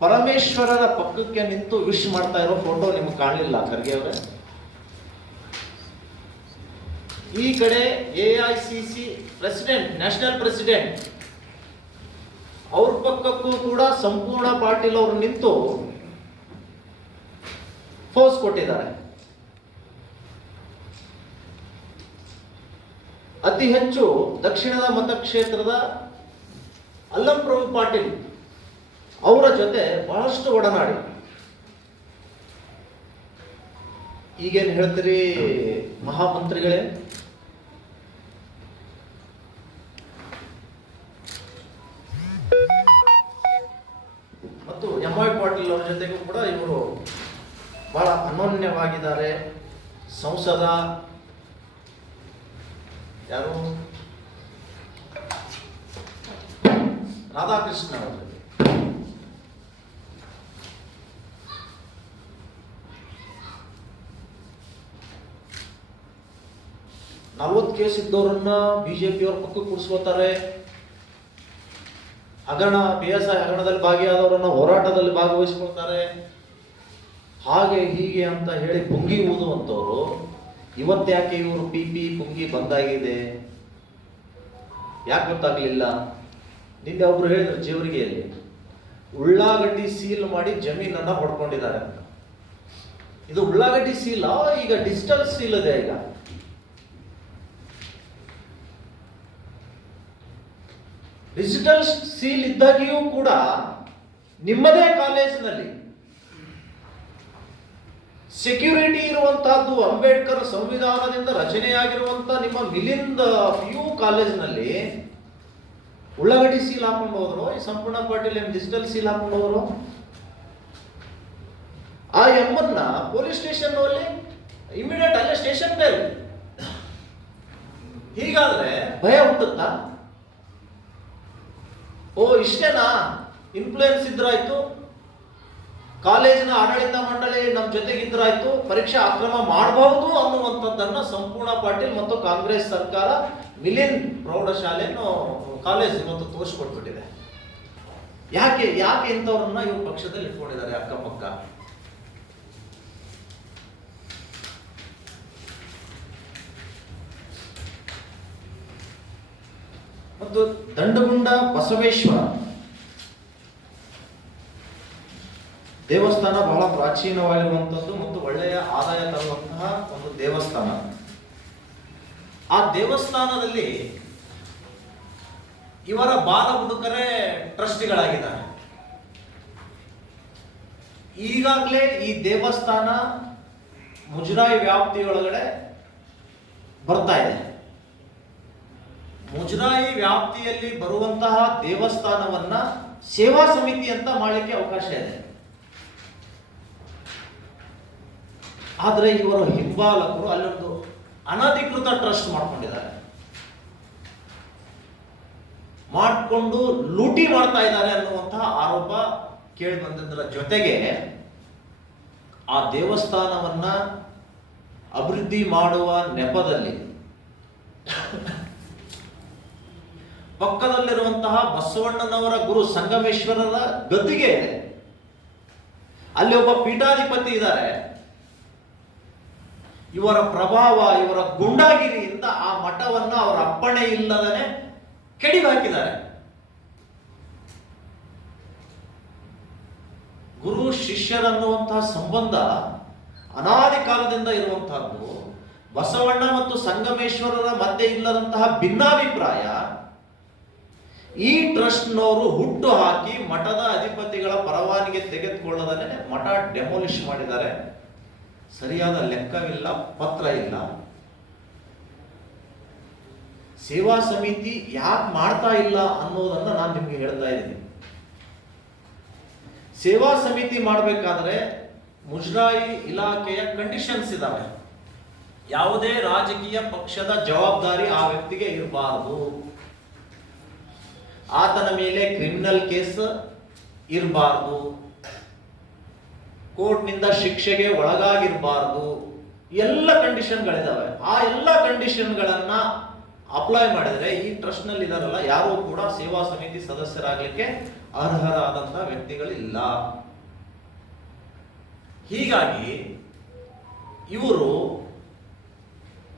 ಪರಮೇಶ್ವರರ ಪಕ್ಕಕ್ಕೆ ನಿಂತು ವಿಶ್ ಮಾಡ್ತಾ ಇರೋ ಫೋಟೋ ನಿಮ್ಗೆ ಕಾಣಲಿಲ್ಲ ಖರ್ಗೆ ಅವರೇ? ಈ ಕಡೆ AICC ಪ್ರೆಸಿಡೆಂಟ್, ನ್ಯಾಷನಲ್ ಪ್ರೆಸಿಡೆಂಟ್, ಅವ್ರ ಪಕ್ಕಕ್ಕೂ ಕೂಡ ಸಂಪೂರ್ಣ ಪಾಟೀಲ್ ಅವರು ನಿಂತು ಫೋಸ್ ಕೊಟ್ಟಿದ್ದಾರೆ. ಅತಿ ಹೆಚ್ಚು ದಕ್ಷಿಣದ ಮತಕ್ಷೇತ್ರದ ಅಲ್ಲಂಪ್ರಭು ಪಾಟೀಲ್ ಅವರ ಜೊತೆ ಬಹಳಷ್ಟು ಒಡನಾಡಿ. ಈಗೇನು ಹೇಳ್ತೀರಿ ಮಹಾಮಂತ್ರಿಗಳೇ? ಮತ್ತು MI ಪಾಟೀಲ್ ಅವರ ಜೊತೆಗೂ ಕೂಡ ಇವರು ಬಹಳ ಅನನ್ಯವಾಗಿದ್ದಾರೆ. ಸಂಸದ ಯಾರು ರಾಧಾಕೃಷ್ಣ ಅವರು, ನಲ್ವತ್ತು ಕೇಸ್ ಇದ್ದವರನ್ನ ಬಿಜೆಪಿ ಅವ್ರ ಪಕ್ಕ ಕೂರಿಸ್ಕೋತಾರೆ. PSI ಹಗರಣದಲ್ಲಿ ಭಾಗಿಯಾದವರನ್ನ ಹೋರಾಟದಲ್ಲಿ ಭಾಗವಹಿಸ್ಕೊಳ್ತಾರೆ. ಹಾಗೆ ಹೀಗೆ ಅಂತ ಹೇಳಿ ಪುಂಗಿ ಊದುವಂಥವ್ರು ಇವತ್ತ್ಯಾಕೆ ಇವರು PP ಪುಂಗಿ ಬಂದಾಗಿದೆ ಯಾಕೆ ಗೊತ್ತಾಗ್ಲಿಲ್ಲ? ನಿನ್ನೆ ಒಬ್ರು ಹೇಳಿದ್ರು ಜೇವರಿಗೆಯಲ್ಲಿ ಉಳ್ಳಾಗಡ್ಡಿ ಸೀಲ್ ಮಾಡಿ ಜಮೀನನ್ನ ಹೊಡ್ಕೊಂಡಿದ್ದಾರೆ ಅಂತ. ಇದು ಉಳ್ಳಾಗಡ್ಡಿ ಸೀಲ್, ಈಗ ಡಿಜಿಟಲ್ ಸೀಲ್ ಇದೆ. ಈಗ ಡಿಜಿಟಲ್ ಸೀಲ್ ಇದ್ದಾಗಿಯೂ ಕೂಡ ನಿಮ್ಮದೇ ಕಾಲೇಜಿನಲ್ಲಿ ಸೆಕ್ಯೂರಿಟಿ ಇರುವಂತಹದ್ದು, ಅಂಬೇಡ್ಕರ್ ಸಂವಿಧಾನದಿಂದ ರಚನೆಯಾಗಿರುವಂತಹ ನಿಮ್ಮ ಮಿಲಿಂದ್ PU ಕಾಲೇಜಿನಲ್ಲಿ ಉಳ್ಳಾಗಡ್ಡಿ ಸೀಲ್ ಹಾಕೊಂಡು ಹೋದ್ರು. ಈ ಸಂಪೂರ್ಣ ಪಾಟೀಲ್ ಡಿಜಿಟಲ್ ಸೀಲ್ ಹಾಕೊಂಡು ಹೋದ್ರು. ಆ ಎಮ್ಮನ್ನ ಪೊಲೀಸ್ ಸ್ಟೇಷನ್ ಅಲ್ಲಿ ಇಮಿಡಿಯೇಟ್ ಅಲ್ಲೇ ಸ್ಟೇಷನ್ ಬೇಲ್. ಹೀಗಾದ್ರೆ ಭಯ ಹುಟ್ಟುತ್ತಾ? ಓ ಇಷ್ಟೇನಾ? ಇನ್ಫ್ಲೂಯೆನ್ಸ್ ಇದ್ರಾಯ್ತು, ಕಾಲೇಜಿನ ಆಡಳಿತ ಮಂಡಳಿ ನಮ್ಮ ಜೊತೆಗಿದ್ರಾಯ್ತು, ಪರೀಕ್ಷಾ ಅಕ್ರಮ ಮಾಡಬಹುದು ಅನ್ನುವಂಥದ್ದನ್ನ ಸಂಪೂರ್ಣ ಪಾಟೀಲ್ ಮತ್ತು ಕಾಂಗ್ರೆಸ್ ಸರ್ಕಾರ ಮಿಲಿಂದ್ ಪ್ರೌಢಶಾಲೆಯನ್ನು ಕಾಲೇಜ್ ಇವತ್ತು ತೋರಿಸ್ಕೊಟ್ಬಿಟ್ಟಿದೆ. ಯಾಕೆ ಇಂಥವ್ರನ್ನ ಇವ್ರ ಪಕ್ಷದಲ್ಲಿ ಇಟ್ಕೊಂಡಿದ್ದಾರೆ ಅಕ್ಕಪಕ್ಕ? ಮತ್ತು ದಂಡಗುಂಡ ಬಸವೇಶ್ವರ ದೇವಸ್ಥಾನ ಬಹಳ ಪ್ರಾಚೀನವಾಗಿರುವಂಥದ್ದು ಮತ್ತು ಒಳ್ಳೆಯ ಆದಾಯ ತರುವಂತಹ ಒಂದು ದೇವಸ್ಥಾನ. ಆ ದೇವಸ್ಥಾನದಲ್ಲಿ ಇವರ ಬಾಲ ಹುಡುಕರೇ ಟ್ರಸ್ಟಿಗಳಾಗಿದ್ದಾರೆ. ಈಗಾಗಲೇ ಈ ದೇವಸ್ಥಾನ ಮುಜರಾಯಿ ವ್ಯಾಪ್ತಿಯೊಳಗಡೆ ಬರ್ತಾ ಇದೆ. ಮುಜರಾಯಿ ವ್ಯಾಪ್ತಿಯಲ್ಲಿ ಬರುವಂತಹ ದೇವಸ್ಥಾನವನ್ನ ಸೇವಾ ಸಮಿತಿ ಅಂತ ಮಾಡಲಿಕ್ಕೆ ಅವಕಾಶ ಇದೆ. ಆದ್ರೆ ಇವರ ಹಿಂಬಾಲಕರು ಅಲ್ಲೊಂದು ಅನಧಿಕೃತ ಟ್ರಸ್ಟ್ ಮಾಡ್ಕೊಂಡಿದ್ದಾರೆ, ಮಾಡಿಕೊಂಡು ಲೂಟಿ ಮಾಡ್ತಾ ಇದ್ದಾರೆ ಅನ್ನುವಂತಹ ಆರೋಪ ಕೇಳಿ ಬಂದಿದ್ದರ ಜೊತೆಗೆ ಆ ದೇವಸ್ಥಾನವನ್ನ ಅಭಿವೃದ್ಧಿ ಮಾಡುವ ನೆಪದಲ್ಲಿ ಪಕ್ಕದಲ್ಲಿರುವಂತಹ ಬಸವಣ್ಣನವರ ಗುರು ಸಂಗಮೇಶ್ವರರ ಗದ್ದಿಗೆ ಇದೆ, ಅಲ್ಲಿ ಒಬ್ಬ ಪೀಠಾಧಿಪತಿ ಇದ್ದಾರೆ. ಇವರ ಪ್ರಭಾವ, ಇವರ ಗುಂಡಾಗಿರಿಯಿಂದ ಆ ಮಠವನ್ನ ಅವರ ಅಪ್ಪಣೆ ಇಲ್ಲದನೆ ಕೆಡಿ ಹಾಕಿದ್ದಾರೆ. ಗುರು ಶಿಷ್ಯರನ್ನುವಂತಹ ಸಂಬಂಧ ಅನಾದಿ ಕಾಲದಿಂದ ಇರುವಂತಹದ್ದು. ಬಸವಣ್ಣ ಮತ್ತು ಸಂಗಮೇಶ್ವರರ ಮಧ್ಯೆ ಇಲ್ಲದಂತಹ ಭಿನ್ನಾಭಿಪ್ರಾಯ ಈ ಟ್ರಸ್ಟ್ನವರು ಹುಟ್ಟು ಹಾಕಿ ಮಠದ ಅಧಿಪತಿಗಳ ಪರವಾನಗಿ ತೆಗೆದುಕೊಳ್ಳದನೆ ಮಠ ಡೆಮೋಲಿಷ್ ಮಾಡಿದ್ದಾರೆ. ಸರಿಯಾದ ಲೆಕ್ಕವಿಲ್ಲ, ಪತ್ರ ಇಲ್ಲ. ಸೇವಾ ಸಮಿತಿ ಯಾಕೆ ಮಾಡ್ತಾ ಇಲ್ಲ ಅನ್ನೋದನ್ನ ನಾನು ನಿಮ್ಗೆ ಹೇಳ್ತಾ ಇದ್ದೀನಿ. ಸೇವಾ ಸಮಿತಿ ಮಾಡಬೇಕಾದ್ರೆ ಮುಜರಾಯಿ ಇಲಾಖೆಯ ಕಂಡೀಷನ್ಸ್ ಇದಾವೆ. ಯಾವುದೇ ರಾಜಕೀಯ ಪಕ್ಷದ ಜವಾಬ್ದಾರಿ ಆ ವ್ಯಕ್ತಿಗೆ ಇರಬಾರದು, ಆತನ ಮೇಲೆ ಕ್ರಿಮಿನಲ್ ಕೇಸ್ ಇರಬಾರದು, ಕೋರ್ಟ್ನಿಂದ ಶಿಕ್ಷೆಗೆ ಒಳಗಾಗಿರಬಾರದು, ಎಲ್ಲ ಕಂಡೀಷನ್ಗಳಿದಾವೆ. ಆ ಎಲ್ಲ ಕಂಡೀಷನ್ಗಳನ್ನ ಅಪ್ಲೈ ಮಾಡಿದ್ರೆ ಈ ಟ್ರಸ್ಟ್ ನಲ್ಲಿ ಇದಾರಲ್ಲ ಯಾರು ಕೂಡ ಸೇವಾ ಸಮಿತಿ ಸದಸ್ಯರಾಗಲಿಕ್ಕೆ ಅರ್ಹರಾದಂಥ ವ್ಯಕ್ತಿಗಳಿಲ್ಲ. ಹೀಗಾಗಿ ಇವರು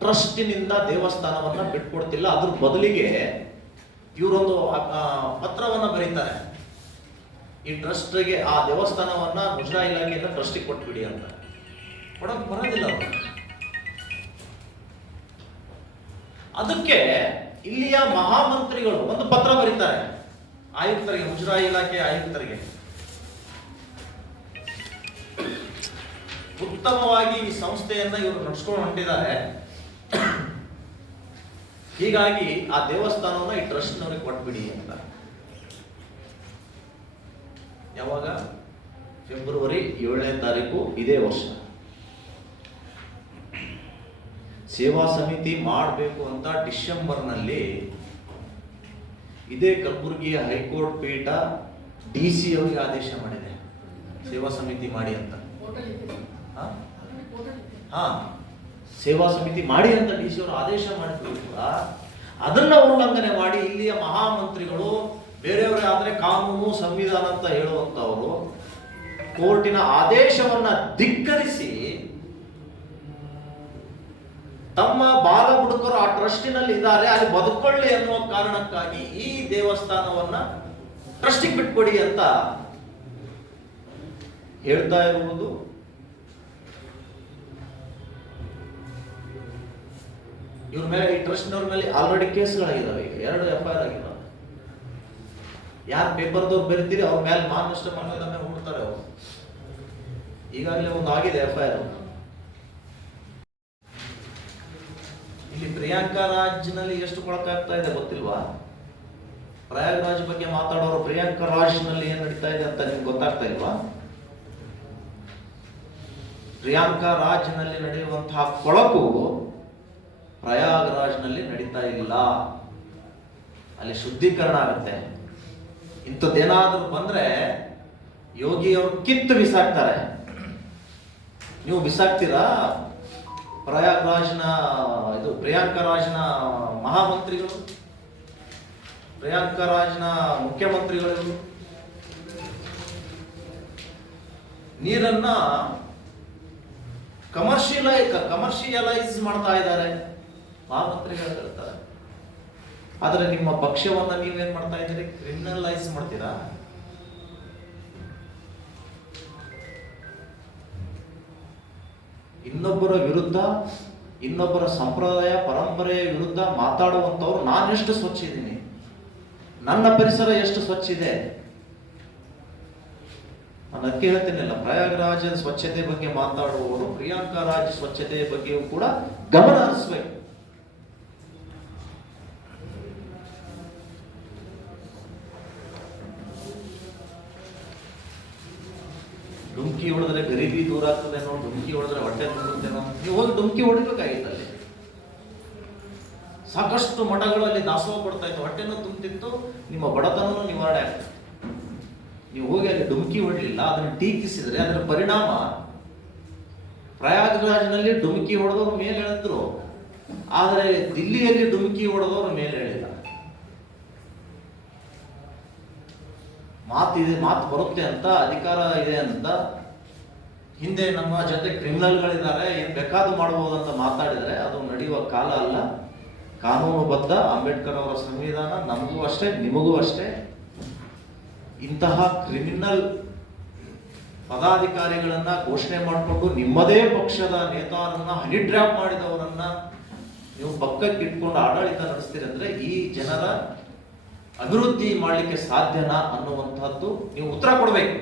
ಟ್ರಸ್ಟಿನಿಂದ ದೇವಸ್ಥಾನವನ್ನ ಬಿಟ್ಕೊಡ್ತಿಲ್ಲ. ಅದ್ರ ಬದಲಿಗೆ ಇವರೊಂದು ಪತ್ರವನ್ನ ಬರೀತಾರೆ, ಈ ಟ್ರಸ್ಟ್ಗೆ ಆ ದೇವಸ್ಥಾನವನ್ನ ಮುಜರಾಯಿ ಇಲಾಖೆಯಿಂದ ಟ್ರಸ್ಟಿಗೆ ಕೊಟ್ಬಿಡಿ ಅಂತ. ಕೊಡಕ್ ಬರೋದಿಲ್ಲ ಅವರು. ಅದಕ್ಕೆ ಇಲ್ಲಿಯ ಮಹಾಮಂತ್ರಿಗಳು ಒಂದು ಪತ್ರ ಬರೀತಾರೆ ಆಯುಕ್ತರಿಗೆ, ಮುಜರಾಯಿ ಇಲಾಖೆ ಆಯುಕ್ತರಿಗೆ. ಉತ್ತಮವಾಗಿ ಈ ಸಂಸ್ಥೆಯನ್ನ ಇವರು ನಡೆಸ್ಕೊಂಡು ಹೊಂಟಿದ್ದಾರೆ, ಹೀಗಾಗಿ ಆ ದೇವಸ್ಥಾನವನ್ನ ಈ ಟ್ರಸ್ಟ್ನವ್ರಿಗೆ ಕೊಟ್ಬಿಡಿ ಅಂತ. ಯಾವಾಗ? ಫೆಬ್ರವರಿ 7ನೇ ತಾರೀಕು ಇದೇ ವರ್ಷ. ಸೇವಾ ಸಮಿತಿ ಮಾಡಬೇಕು ಅಂತ ಡಿಸೆಂಬರ್ನಲ್ಲಿ ಇದೇ ಕಲಬುರಗಿಯ ಹೈಕೋರ್ಟ್ ಪೀಠ DC ಅವರಿಗೆ ಆದೇಶ ಮಾಡಿದೆ, ಸೇವಾ ಸಮಿತಿ ಮಾಡಿ ಅಂತ. ಸೇವಾ ಸಮಿತಿ ಮಾಡಿ ಅಂತ DC ಅವರು ಆದೇಶ ಮಾಡಿದ್ರು ಕೂಡ ಅದನ್ನ ಉಲ್ಲಂಘನೆ ಮಾಡಿ ಇಲ್ಲಿಯ ಮಹಾಮಂತ್ರಿಗಳು, ಬೇರೆಯವರೇ ಆದ್ರೆ ಕಾನೂನು ಸಂವಿಧಾನ ಅಂತ ಹೇಳುವಂತವರು, ಕೋರ್ಟಿನ ಆದೇಶವನ್ನ ಧಿಕ್ಕರಿಸಿ ತಮ್ಮ ಬಾಲ ಬುಡಕರು ಆ ಟ್ರಸ್ಟಿನಲ್ಲಿ ಇದ್ದಾರೆ, ಅಲ್ಲಿ ಬದುಕೊಳ್ಳಿ ಅನ್ನುವ ಕಾರಣಕ್ಕಾಗಿ ಈ ದೇವಸ್ಥಾನವನ್ನ ಟ್ರಸ್ಟಿಗೆ ಬಿಟ್ಕೊಡಿ ಅಂತ ಹೇಳ್ತಾ ಇರುವುದು. ಇವ್ರ ಮೇಲೆ, ಈ ಟ್ರಸ್ಟ್ನವ್ರ ಮೇಲೆ ಆಲ್ರೆಡಿ ಕೇಸ್ಗಳಾಗಿದ್ದಾವೆ. ಈಗ 2 FIR ಆಗಿದ್ದಾವೆ. ಯಾರು ಪೇಪರ್ದವ್ರು ಬರೀತೀರಿ ಅವ್ರ ಮೇಲೆ ಮಾನನಷ್ಟ ಮನೋದನ್ನ ಹುಡ್ತಾರೆ ಅವರು. ಈಗಾಗಲೇ ಒಂದು ಆಗಿದೆ FIR. ಇಲ್ಲಿ ಪ್ರಿಯಾಂಕಾ ರಾಜ್ನಲ್ಲಿ ಎಷ್ಟು ಕೊಳಕಾಗ್ತಾ ಇದೆ ಗೊತ್ತಿಲ್ವಾ? ಪ್ರಯಾಗ್ರಾಜ್ ಬಗ್ಗೆ ಮಾತಾಡೋರು ಪ್ರಿಯಾಂಕಾ ರಾಜ್ನಲ್ಲಿ ಏನ್ ನಡೀತಾ ಇದೆ ಅಂತ ನಿಮ್ಗೆ ಗೊತ್ತಾಗ್ತಾ ಇಲ್ವಾ? ಪ್ರಿಯಾಂಕಾ ರಾಜ್ನಲ್ಲಿ ನಡೆಯುವಂತಹ ಕೊಳಕು ಪ್ರಯಾಗ್ರಾಜ್ನಲ್ಲಿ ನಡೀತಾ ಇಲ್ಲ. ಅಲ್ಲಿ ಶುದ್ಧೀಕರಣ ಆಗುತ್ತೆ. ಇಂಥದ್ದೇನಾದ್ರೂ ಬಂದ್ರೆ ಯೋಗಿ ಅವರು ಕಿತ್ತು ಬಿಸಾಕ್ತಾರೆ. ನೀವು ಬಿಸಾಕ್ತೀರಾ? ಪ್ರಯಾಗ್ರಾಜ್ನ ಇದು ಪ್ರಿಯಾಂಕಾ ರಾಜ್ನ ಮಹಾಮಂತ್ರಿಗಳು, ಪ್ರಿಯಾಂಕಾ ರಾಜ್ನ ಮುಖ್ಯಮಂತ್ರಿಗಳು ನೀರನ್ನ ಕಮರ್ಷಿಯಲೈಸ್ ಮಾಡ್ತಾ ಇದ್ದಾರೆ, ಮಹಾಮಂತ್ರಿಗಳು ಹೇಳ್ತಾರೆ. ಆದ್ರೆ ನಿಮ್ಮ ಪಕ್ಷವನ್ನ ನೀವೇನ್ ಮಾಡ್ತಾ ಇದ್ದೀರಿ? ಕ್ರಿಮಿನಲೈಸ್ ಮಾಡ್ತೀರಾ? ಇನ್ನೊಬ್ಬರ ವಿರುದ್ಧ, ಇನ್ನೊಬ್ಬರ ಸಂಪ್ರದಾಯ ಪರಂಪರೆಯ ವಿರುದ್ಧ ಮಾತಾಡುವಂತವ್ರು ನಾನೆಷ್ಟು ಸ್ವಚ್ಛ ಇದ್ದೀನಿ, ನನ್ನ ಪರಿಸರ ಎಷ್ಟು ಸ್ವಚ್ಛ ಇದೆ. ನಾನು ಅದಕ್ಕೆ ಹೇಳ್ತೀನಿಲ್ಲ, ಪ್ರಯಾಗ್ರಾಜ್ ಸ್ವಚ್ಛತೆ ಬಗ್ಗೆ ಮಾತಾಡುವವರು ಪ್ರಿಯಾಂಕಾ ರಾಜ್ ಸ್ವಚ್ಛತೆಯ ಬಗ್ಗೆಯೂ ಕೂಡ ಗಮನ ಹರಿಸಬೇಕು. ಡುಮ್ಕಿ ಹೊಡೆದ್ರೆ ಗರೀಬಿ ದೂರ ಆಗ್ತದೇನೋ, ಡುಮ್ಕಿ ಹೊಡೆದ್ರೆ ಹೊಟ್ಟೆ ತುಂಬುತ್ತೇನೋ. ನೀವು ಹೋಗಿ ಡುಮ್ಕಿ ಹೊಡಿಬೇಕಾಗಿತ್ತಲ್ಲಿ. ಸಾಕಷ್ಟು ಮಠಗಳಲ್ಲಿ ದಾಸೋಹ ಕೊಡ್ತಾ ಇತ್ತು, ಹೊಟ್ಟೆನೂ ತುಂಬ್ತಿತ್ತು, ನಿಮ್ಮ ಬಡತನೂ ನಿವಾರಣೆ ಆಗ್ತದೆ. ನೀವು ಹೋಗಿ ಅಲ್ಲಿ ಡುಮ್ಕಿ ಹೊಡಲಿಲ್ಲ, ಅದನ್ನು ಟೀಕಿಸಿದ್ರೆ ಅದರ ಪರಿಣಾಮ ಪ್ರಯಾಗ್ರಾಜ್ನಲ್ಲಿ ಡುಮ್ಕಿ ಹೊಡೆದವ್ರ ಮೇಲೆ ಹೇಳಿದ್ರು, ಆದರೆ ದಿಲ್ಲಿಯಲ್ಲಿ ಡುಮ್ಕಿ ಹೊಡೆದವ್ರ ಮೇಲೆ ಹೇಳಿಲ್ಲ. ಮಾತಿದೆ, ಮಾತು ಬರುತ್ತೆ ಅಂತ, ಅಧಿಕಾರ ಇದೆ ಅಂತ, ಹಿಂದೆ ನಮ್ಮ ಜೊತೆ ಕ್ರಿಮಿನಲ್ಗಳಿದ್ದಾರೆ, ಏನ್ ಬೇಕಾದ್ರೂ ಮಾಡಬಹುದು ಅಂತ ಮಾತಾಡಿದರೆ ಅದು ನಡೆಯುವ ಕಾಲ ಅಲ್ಲ. ಕಾನೂನುಬದ್ಧ ಅಂಬೇಡ್ಕರ್ ಅವರ ಸಂವಿಧಾನ ನಮಗೂ ಅಷ್ಟೇ, ನಿಮಗೂ ಅಷ್ಟೇ. ಇಂತಹ ಕ್ರಿಮಿನಲ್ ಪದಾಧಿಕಾರಿಗಳನ್ನ ಘೋಷಣೆ ಮಾಡಿಕೊಂಡು ನಿಮ್ಮದೇ ಪಕ್ಷದ ನೇತಾರನ್ನ ಹನಿ ಟ್ರ್ಯಾಪ್ ಮಾಡಿದವರನ್ನ ನೀವು ಪಕ್ಕಕ್ಕೆ ಇಟ್ಕೊಂಡು ಆಡಳಿತ ನಡೆಸ್ತೀರಿ ಅಂದ್ರೆ ಈ ಜನರ ಅಭಿವೃದ್ಧಿ ಮಾಡಲಿಕ್ಕೆ ಸಾಧ್ಯನಾ ಅನ್ನುವಂತಹದ್ದು ನೀವು ಉತ್ತರ ಕೊಡಬೇಕು.